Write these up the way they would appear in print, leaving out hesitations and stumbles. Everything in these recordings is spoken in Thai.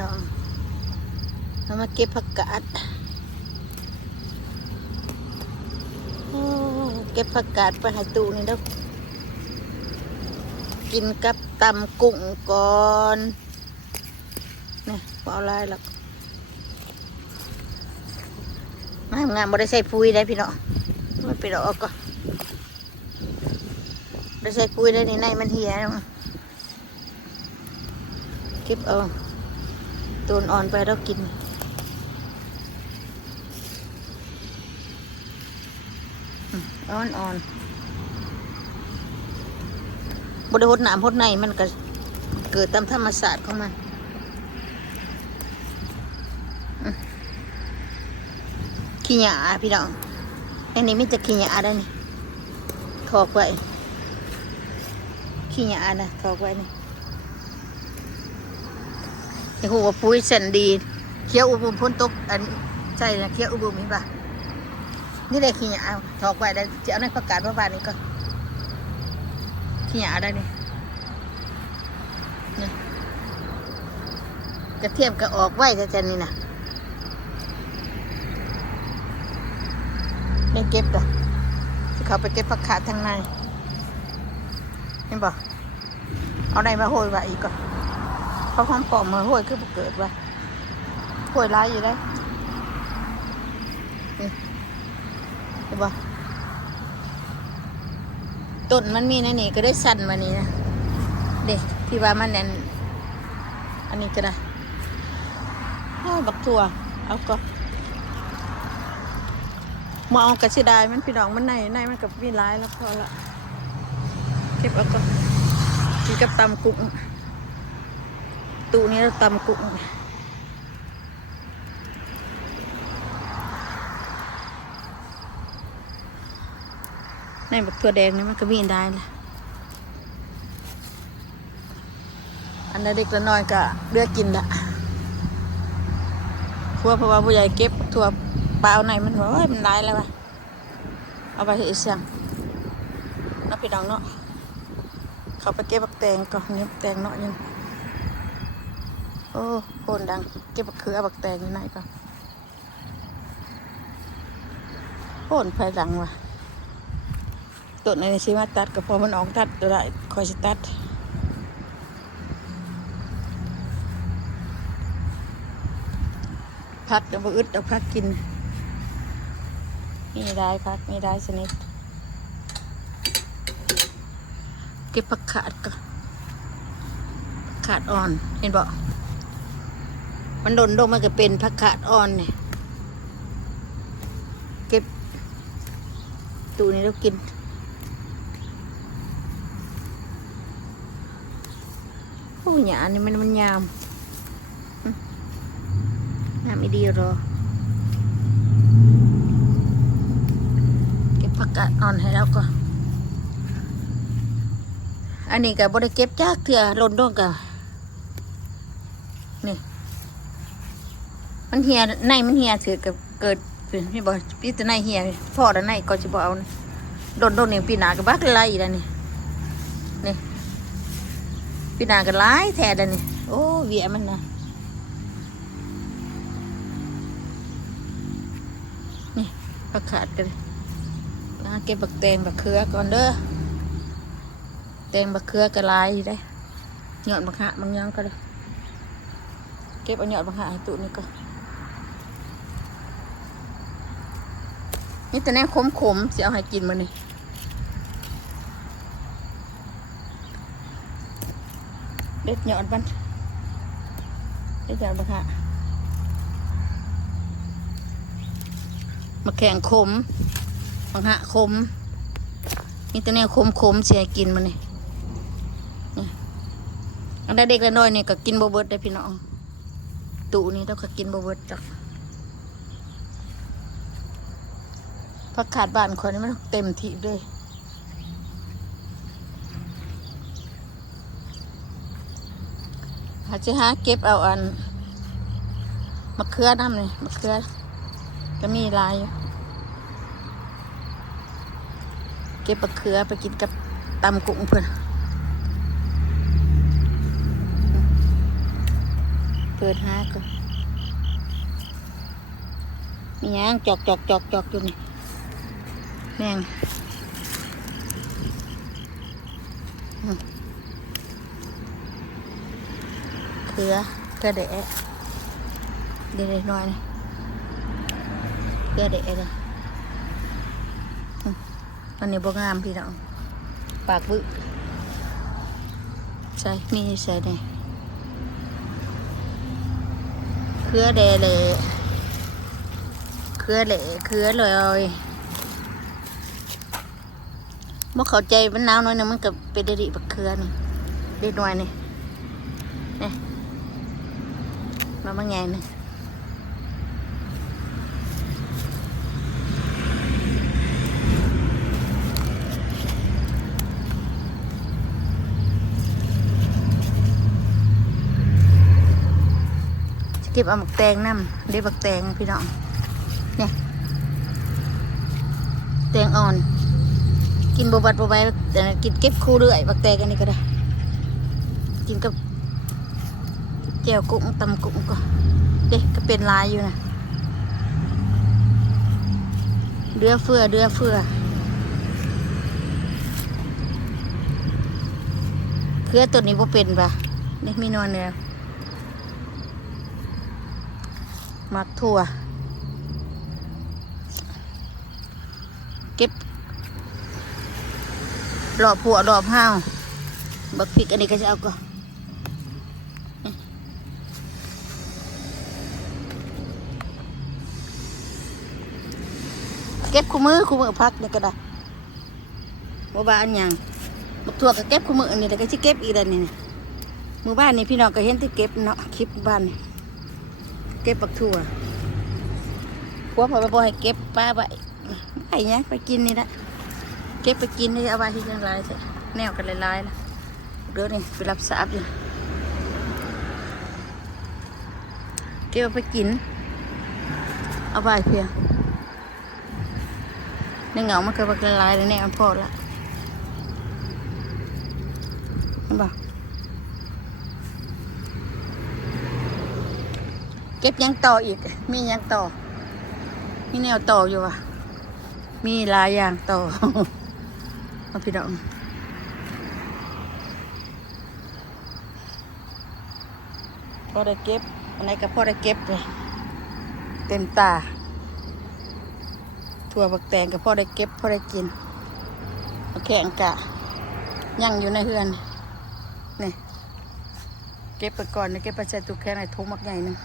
น้องเรามาเก็บผักกาดเก็บผักกาดไปให้ตู้นี่เด้อกินกับตำกุ้งก่อนนี่บ่เอาลายหรอกมาทำงานบ่ได้ใส่ปุ๋ยได้พี่น้องไม่ไปดอกก็ได้ใส่ปุ๋ยได้นี่ในมันเหี่ยเก็บเอาตัวอ่อนไปแล้วกินอ่อนบริหดหนามหดในมันก็เกิดตามธรรมศาสตร์ของมันขี้หยาพี่น้องอันนี้ไม่จะขี้หยาได้นี่ถอกไว้ขี้หยานะถอกไว้นี่ไอ้หัวปุ้ยเส้นดีเคี้ยวอุบลพ้นตกอันใช่นะเคี้ยวอุบลมีป่ะนี่ได้ขี้หยาถอกไว้ได้จะเอาในประกาศเมื่อวานนี้ก็ขี้หยาได้นี่กระเทียมก็ออกไว้จะนี่นะได้เก็บก่อนเขาไปเก็บผักขาดทางในเห็นบ่เอาในมาโหยไว้อีกก่อนเพราะความปลอมมาโหยคือเกิดว่าโหยร้ายอยู่ได้เห็นบ่ต้นมันมีนั่นนี่ก็ได้สั่นมานี่นะเด็กที่ว่ามันแน่นอันนี้ก็ได้บักถั่วเอาก็มาเอากระชิดายมันพี่น้องมันในมันกับมีร้ายแล้วพอละเก็บเอาก็กินกับตำกุ้งตู้นี้เราตำกุ้งในบักถั่วแดงนี่มันก็มีได้ละอันนั้นเด็กละน้อยก็เลือกกินละเพราะว่าผู้ใหญ่เก็บถั่วเปล่าในมันบอกว่ามันร้ายแล้ววะเอาไปเสียงน้าพี่น้องเนาะเขาไปเก็บบักแตงก่อนเก็บแตงเนาะยังโอ้โหดังเก็บบักเขือบักแตงอยู่ไหนก่อนโหไฟดังว่ะตัวในชีมาตัดก็พอมันออกตัดตัวได้คอยสิตัดพักจะบ่อึดเอาพักกินมีได้พักมีได้ชนิดเก็บผักขาดก็ขาดอ่อนเห็นบ่มันโดนมันก็เป็นผักขาดอ่อนเนี่ยเก็บตู้นี้เรากินโอ้หยานี่มันยามไม่ดีหรอเก็บผักกาดอ่อนให้แล้วก็อันนี้ก็บ่ได้เก็บจากเถื่อหล่นด้วยกันนี่มันเหี่ยในมันเหี่ยถือกับเกิดพี่บอกพี่ตัวในเหี่ยพ่อตัวในก็จะบอกเอาโดนเนี่ยปีหนากับบักไล่แล้วนี่ปีหนากับไล่แทนแล้วนี่โอ้เวียมันนะผักขาดกันเก็บบักแตงบักเขือก่อนเด้อแตงบักเขือกระลายได้หยอดบักหะบางอย่างก็ได้เก็บเอาหยอดบักหะให้ตุนี่ก็นี่แต่แน่ขมๆสิเอาให้กินมานี่เด็ดหยอดมันเด็ดหยอดบักหะมาแข่งขมบางหะขมนี่ตัวนี้ขมเสียกินมันนี่อันใดเด็กน้อยนี่ก็กินโบเบิร์ดได้พี่น้องตู้นี้ต้องกินโบเบิร์ดจ้ะผักขาดบ้านคนนี้มันเต็มที่ด้วยหาจะหาเก็บเอาอันมะเขือน้ำเลยมะเขือก็มีลายอยู่เก็บมะเขือไปกินกับตำกุ้งเพื่อน เปิดหาก่อนมีหยังจอกอยู่นี่แมงเขือกระเดะเดี๋ยวหน่อยนะเขือเดะเลยอันนี้บ่งามพี่น้องปากบึ้ใส่มีใส่เนี่ยเขือเดะเลยเขือเลยเมื่อเข้าใจมันหนาวหน่อยนะมันกับเป็นเดริบักเขือนี่เด็ดหน่อยนี่นี่มาไงนี่เก็บเอาหมักแตงน้ำได้บักแตงพี่น้องเนี่ยแตงอ่อนกินบบัดบใบแต่กินเก็บคู่เรื่อยบักแตงอันนี้ก็ได้กินกับแจ่วกุ้งตำกุ้งก็เด็กก็เป็นลายอยู่นะเดือเฟือเพื่อตัวนี้บ่เป็นปะนี่มีนอนเนี่ยมักถั่วเก็บหลอบผัวหลอบห้าวบักพริกอันนี้ก็จะเอาก่อนเก็บคู่มือพักนี่ก็ได้บ่บ้านยังบักถั่วก็เก็บคู่มืออันนี้แต่ก็จะเก็บอีกแล้วนี่มือบ้านนี่พี่น้องก็เห็นที่เก็บเนาะคลิปบ้านนี่เก็บบักถั่วพวกพอบ่ให้เก็บป้าไปเนี้ยไปกินนี่แหละเก็บไปกินนี่เอาไว้ที่ยังไรใช่แนวกันลายๆนะเดี๋ยวนี่ไปรับสาบอยู่เก็บไปกินเอาไว้เพียงในเงามันเกิดเป็นลายแล้วแนวพอละเห็นป่ะเก็บยังต่ออีกมียังต่อมีแนวต่ออยู่อ่ะมีหลายอย่างต่อมาพี่น้องพอได้เก็บอันไหนก็พอได้เก็บเลยเต็มตาถั่วบักแตงก็พอได้เก็บพอได้กินแข็งกะยั่งอยู่ในเฮือนนี่เก็บไปก่อนนะเก็บไปใส่ตู้แค่ไหนทุ่งมักใหญ่นึง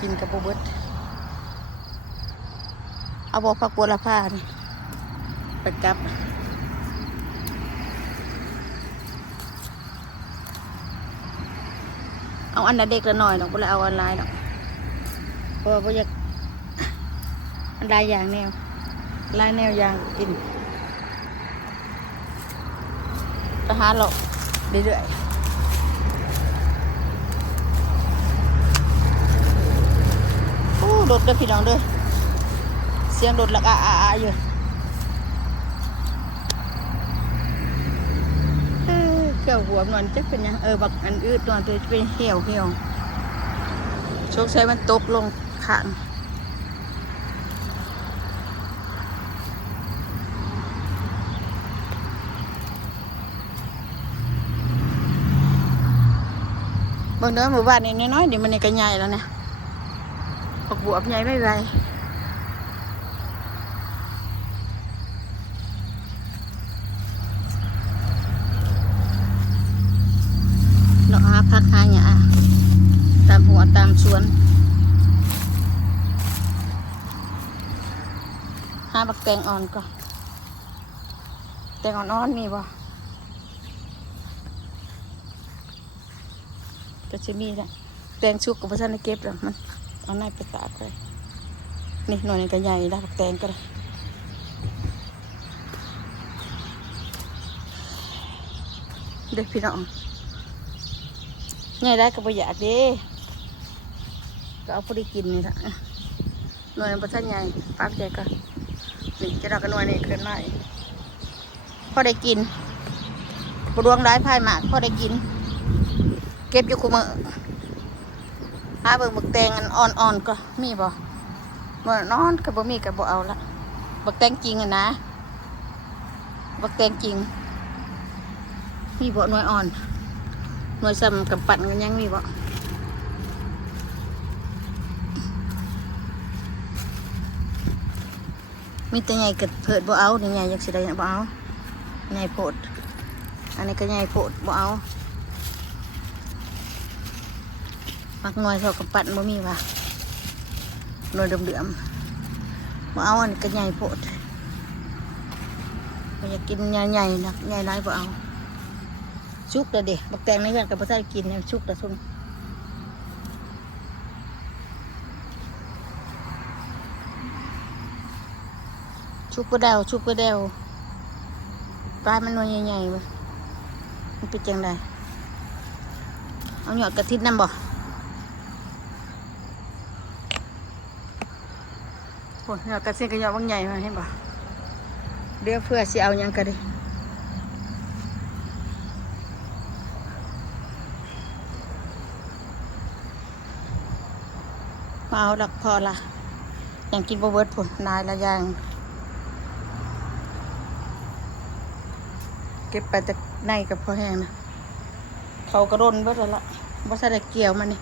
กินกับโบเบิร์ตเอาผักบัวละพานี่ไปกับเอาอันเด็กละหน่อยเนาะบ่เลยเอาอันลายเนาะเพราะว่าอยากอันลายอย่างแนวลายแนวอย่างกินไปหาหลอกเรื่อยๆโอ้รถเด้อพี่น้องเด้อเสียงรถละอาอยู่เกี่ยวหัวมันจะเป็นยังบักอันอืดนอนตัวจะเป็นเหี่ยวโชคชัยมันตกลงข้างบางเดือนหมู่บ้านนี่น้อยๆเดี๋ยวมันนี่ก็ใหญ่แล้วเนี่ยผักบวบใหญ่ไม่ไรเราหาพักหาหญ้าตามหัวตามสวนหาบักแตงอ่อนก่อนแตงอ่อนๆมีบ่ก็จะมีแหละแตงชุกกับพระท่านเก็บแล้วมันเอาในไปตากเลยนี่หน่อยนึงก็ใหญ่ได้ผักแตงก็ได้เด็กพี่น้องใหญ่ได้ก็ประหยัดดิก็เอาพอดีกินนี่แหละหน่วยพระท่านใหญ่ปากใหญ่ก็นี่จะเราก็หน่วยนี่ขึ้นมาพอได้กินบรวงร้ายพายหมากพอได้กินเก็บอยู่คุม หาเบิ่งบักแตงอันอ่อนๆก็มีบ่บ่นอนก็บ่มีก็บ่เอาละบักแตงจริงอ่ะนะบักแตงจริงมีบ่หน่วยอ่อนหน่วยซ้ำกับปั่นกันยังมีบ่มีแต่ใหญ่เกิดเพิดบ่เอานี่ใหญ่อยากสิได้บ่เอาใหญ่โพดอันนี้ก็ใหญ่โพดบ่เอามักหน่วยเท่ากับปั่นบ่มีว่ะหน่วยเดือมๆบ่เอาอันนี้ก็ใหญ่โพดบ่อยากกินใหญ่ๆนักใหญ่หลายบ่เอาชุกแล้วเด้บักแตงในเฮือนก็บ่ได้กินเนี่ยชุกแล้วซุ่มชุกบ่ได้ชุกบ่ได้ปลามันหน่วยใหญ่ๆบ่มันเป็นจังไดเอาหยอดกระทิดนำบ่โอ้ยหยอดกระทิดก็หยอดบางใหญ่มาให้บ่เดี๋ยวเพื่อสิเอาหยังก็ได้มาเอาหลักพอละอย่างกินบ่เบิดพุ่นนายละอย่างเก็บไปแต่ในกับพอแห้งนะเขากระดนเบิดแล้วล่ะบ่ใส่ได้เกี่ยวมันนี่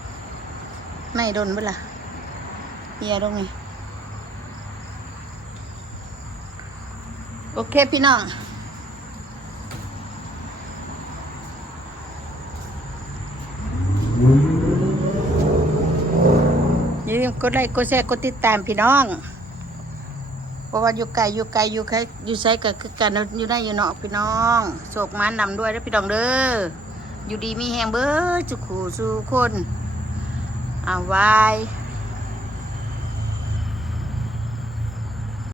ในดนเบิดล่ะเหี่ยตรงนี้โอเคพี่น้องอย่าลืมกดไลค์กดแชร์กดติดตามพี่น้องเพราะว่าอยู่ไกลอยู่ใช้กับคือกันอยู่ได้อยู่เนาะพี่น้องโศกมานำด้วยนะพี่น้องเด้ออยู่ดีมีแหงเบ้อจุกขู่สู่คนวาย